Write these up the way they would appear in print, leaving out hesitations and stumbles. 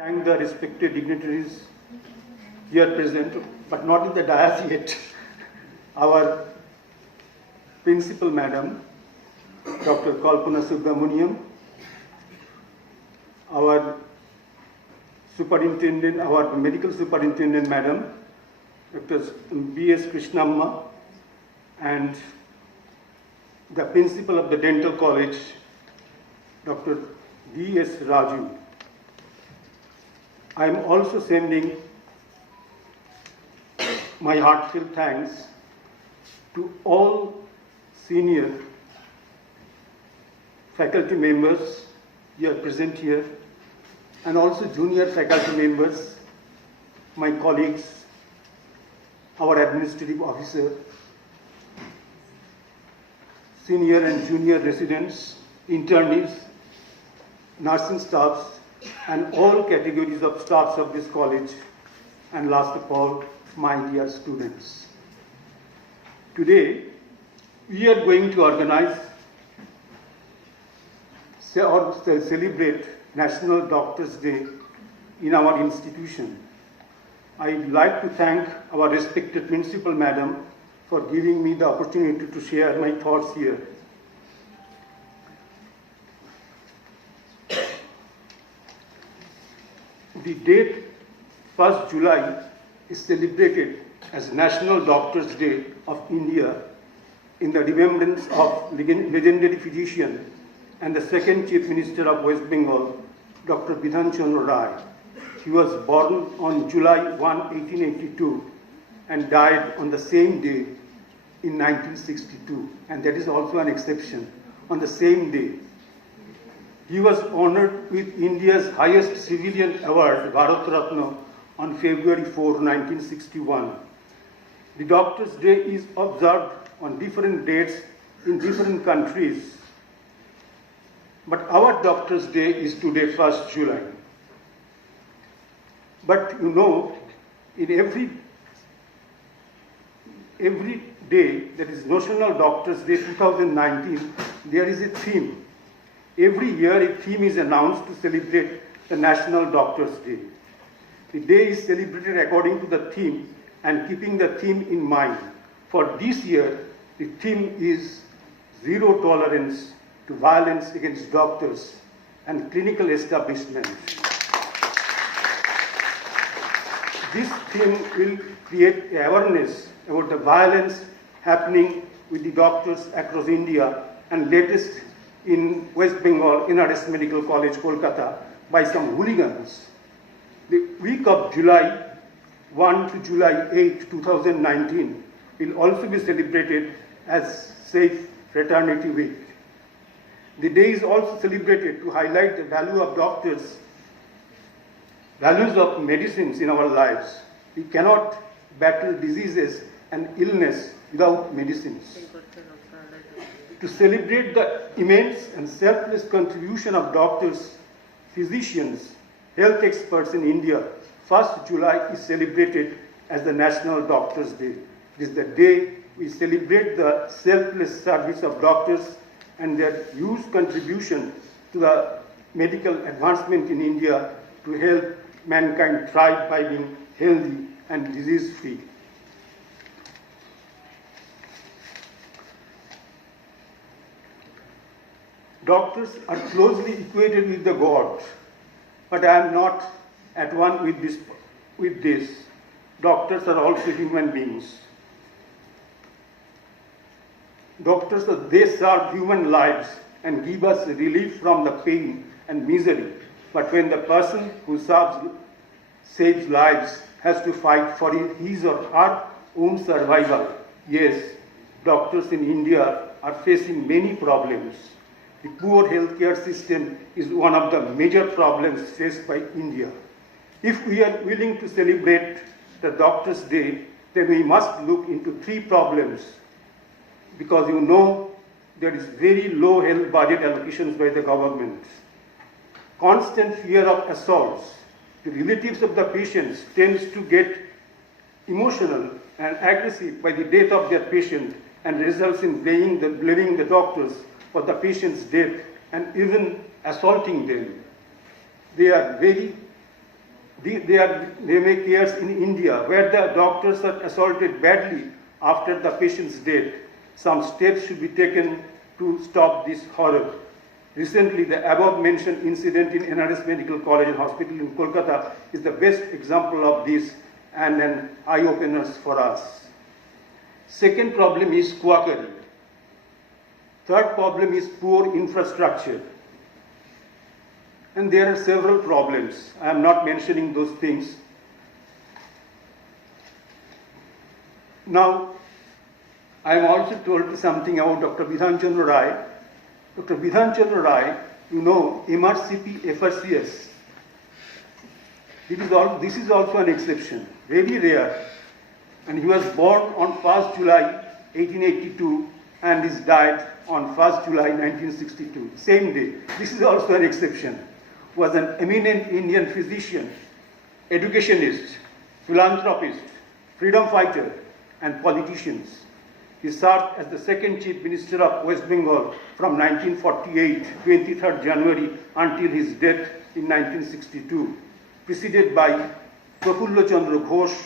Thank the respected dignitaries here present, but not in the dais yet. Our principal madam, Dr. Kalpana Subramaniam, our superintendent, our medical superintendent madam, Dr. B.S. Krishnamma, and the principal of the dental college, Dr. D.S. Raju. I am also sending my heartfelt thanks to all senior faculty members here present here, and also junior faculty members, my colleagues, our administrative officer, senior and junior residents, internees, nursing staffs, and all categories of staffs of this college, and last of all, my dear students. Today, we are going to organize or celebrate National Doctors' Day in our institution. I would like to thank our respected principal madam for giving me the opportunity to share my thoughts here. The date 1st July is celebrated as National Doctors' Day of India in the remembrance of legendary physician and the second Chief Minister of West Bengal, Dr. Bidhan Chandra Rai. He was born on July 1, 1882 and died on the same day in 1962, and that is also an exception, on the same day. He was honored with India's highest civilian award, Bharat Ratna, on February 4, 1961. The Doctors' Day is observed on different dates in different countries, but our Doctors' Day is today, 1st July. But you know, in every day, that is National Doctors' Day 2019, there is a theme. Every year a theme is announced to celebrate the National Doctors' Day. The day is celebrated according to the theme and keeping the theme in mind. For this year, the theme is Zero Tolerance to Violence Against Doctors and Clinical Establishments. This theme will create awareness about the violence happening with the doctors across India, and latest in West Bengal, NRS Medical College, Kolkata, by some hooligans. The week of July 1 to July 8, 2019 will also be celebrated as Safe Fraternity Week. The day is also celebrated to highlight the value of doctors, values of medicines in our lives. We cannot battle diseases and illness without medicines. To celebrate the immense and selfless contribution of doctors, physicians, health experts in India, 1st July is celebrated as the National Doctors' Day. It is the day we celebrate the selfless service of doctors and their huge contribution to the medical advancement in India to help mankind thrive by being healthy and disease-free. Doctors are closely equated with the gods, but I am not at one with this. Doctors are also human beings. Doctors, they serve human lives and give us relief from the pain and misery. But when the person who saves lives has to fight for his or her own survival, yes, doctors in India are facing many problems. The poor healthcare system is one of the major problems faced by India. If we are willing to celebrate the Doctors' Day, then we must look into three problems, because you know there is very low health budget allocations by the government. Constant fear of assaults. The relatives of the patients tends to get emotional and aggressive by the death of their patient and results in blaming the doctors for the patient's death and even assaulting them. They are very They make cares in India, where the doctors are assaulted badly after the patient's death. Some steps should be taken to stop this horror. Recently, the above-mentioned incident in NRS Medical College and Hospital in Kolkata is the best example of this and an eye-opener for us. Second problem is quackery. Third problem is poor infrastructure. And there are several problems. I am not mentioning those things. Now, I am also told something about Dr. Bidhan Chandra Rai. Dr. Bidhan Chandra Rai, you know, MRCP FRCS. This is also an exception, very rare. And he was born on 1st July 1882 and is died on 1st July 1962, same day. This is also an exception. Was an eminent Indian physician, educationist, philanthropist, freedom fighter, and politician. He served as the second Chief Minister of West Bengal from 1948, 23rd January, until his death in 1962, preceded by Prafulla Chandra Ghosh,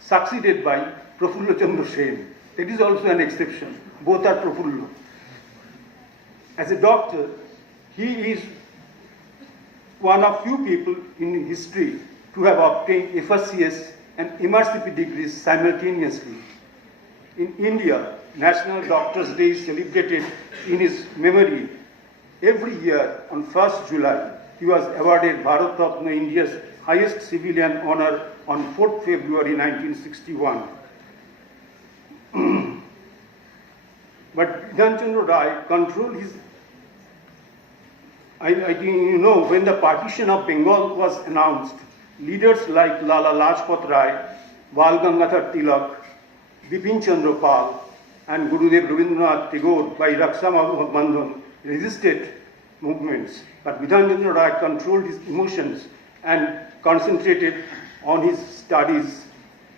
succeeded by Prafulla Chandra Sen. It is also an exception. Both are Prafulla. As a doctor, he is one of few people in history to have obtained FRCS and MRCP degrees simultaneously. In India, National Doctors' Day is celebrated in his memory every year on 1st July. He was awarded Bharat Ratna, India's highest civilian honor, on 4th February 1961. But Bidhan Chandra Rai controlled his. I think you know, when the partition of Bengal was announced, leaders like Lala Lajpat Rai, Bal Gangadhar Tilak, Bipin Chandra Pal, and Gurudev Rabindranath Tagore by Raksha Bandhan resisted movements. But Bidhan Chandra Rai controlled his emotions and concentrated on his studies,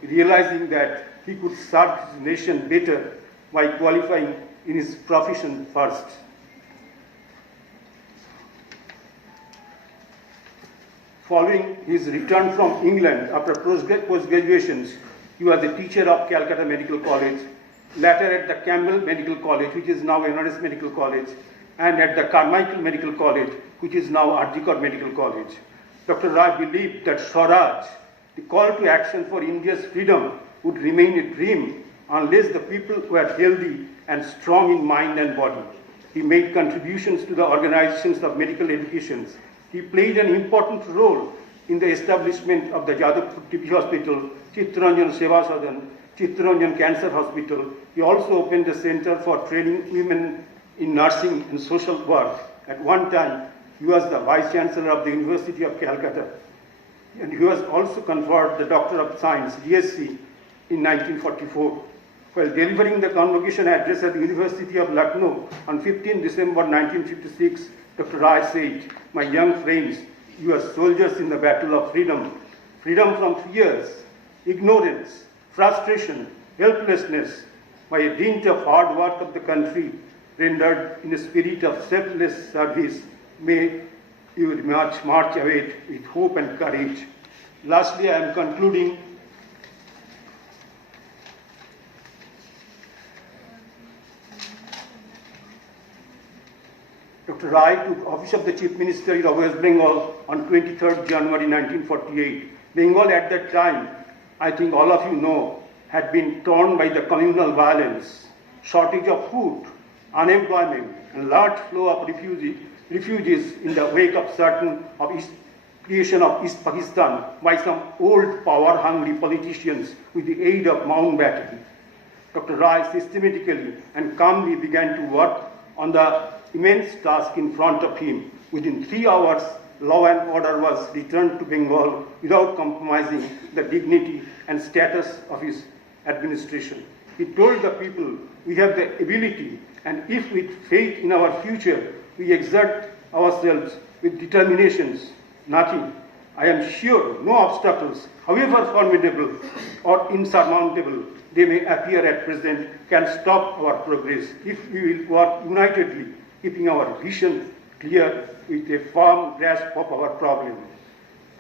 realizing that he could serve his nation better by qualifying in his profession first. Following his return from England after post-graduations, he was a teacher of Calcutta Medical College, later at the Campbell Medical College, which is now NRS Medical College, and at the Carmichael Medical College, which is now Arjikar Medical College. Dr. Rai believed that Swaraj, the call to action for India's freedom, would remain a dream unless the people were healthy and strong in mind and body. He made contributions to the organizations of medical education. He played an important role in the establishment of the Jadavpur TB Hospital, Chittaranjan Seva Sadan, Chittaranjan Cancer Hospital. He also opened a center for training women in nursing and social work. At one time, he was the Vice Chancellor of the University of Calcutta. And he was also conferred the Doctor of Science, DSc, in 1944. While delivering the convocation address at the University of Lucknow on 15 December 1956, Dr. Rai said, "My young friends, you are soldiers in the battle of freedom. Freedom from fears, ignorance, frustration, helplessness, by a dint of hard work of the country, rendered in a spirit of selfless service, may you march ahead with hope and courage." Lastly, I am concluding. Dr. Rai took office of the Chief Minister of West Bengal on 23rd January 1948. Bengal at that time, I think all of you know, had been torn by the communal violence, shortage of food, unemployment, and large flow of refugees in the wake of creation of East Pakistan by some old power-hungry politicians with the aid of Mountbatten. Dr. Rai systematically and calmly began to work on the immense task in front of him. Within 3 hours, law and order was returned to Bengal without compromising the dignity and status of his administration. He told the people, "We have the ability, and if with faith in our future, we exert ourselves with determinations, nothing, I am sure, no obstacles, however formidable or insurmountable they may appear at present, can stop our progress if we will work unitedly, keeping our vision clear with a firm grasp of our problem."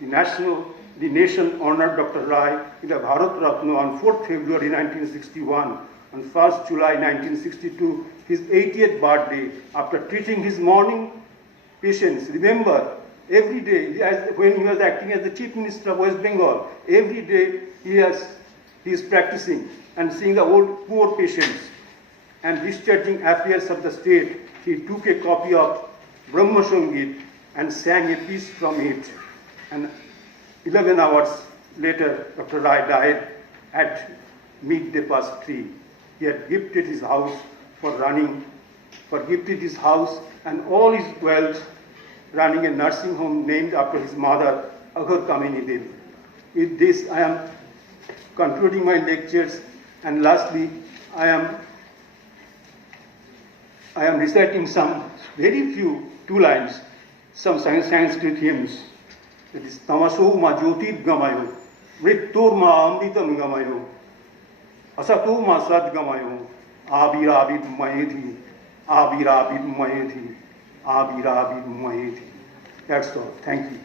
The national the nation honored Dr. Rai with a Bharat Ratna on 4th February 1961. On 1st July 1962, his 80th birthday, after treating his morning patients. Remember, every day, when he was acting as the Chief Minister of West Bengal, every day he is practicing and seeing the old poor patients and discharging affairs of the state. He took a copy of Brahma Sangit and sang a piece from it. And 11 hours later, Dr. Rai died at midday past 3. He had gifted his house gifted his house and all his wealth, running a nursing home named after his mother, Aghar Kamini Devi. With this, I am concluding my lectures, and lastly, I am reciting some very few, 2 lines, some Sanskrit hymns. It is Tamaso ma jyotir gamayo, mrittur ma amritam gamayo, asato ma sad gamayo, abiravid mayedhi, abiravid mayedhi, abiravid mayedhi. That's all. Thank you.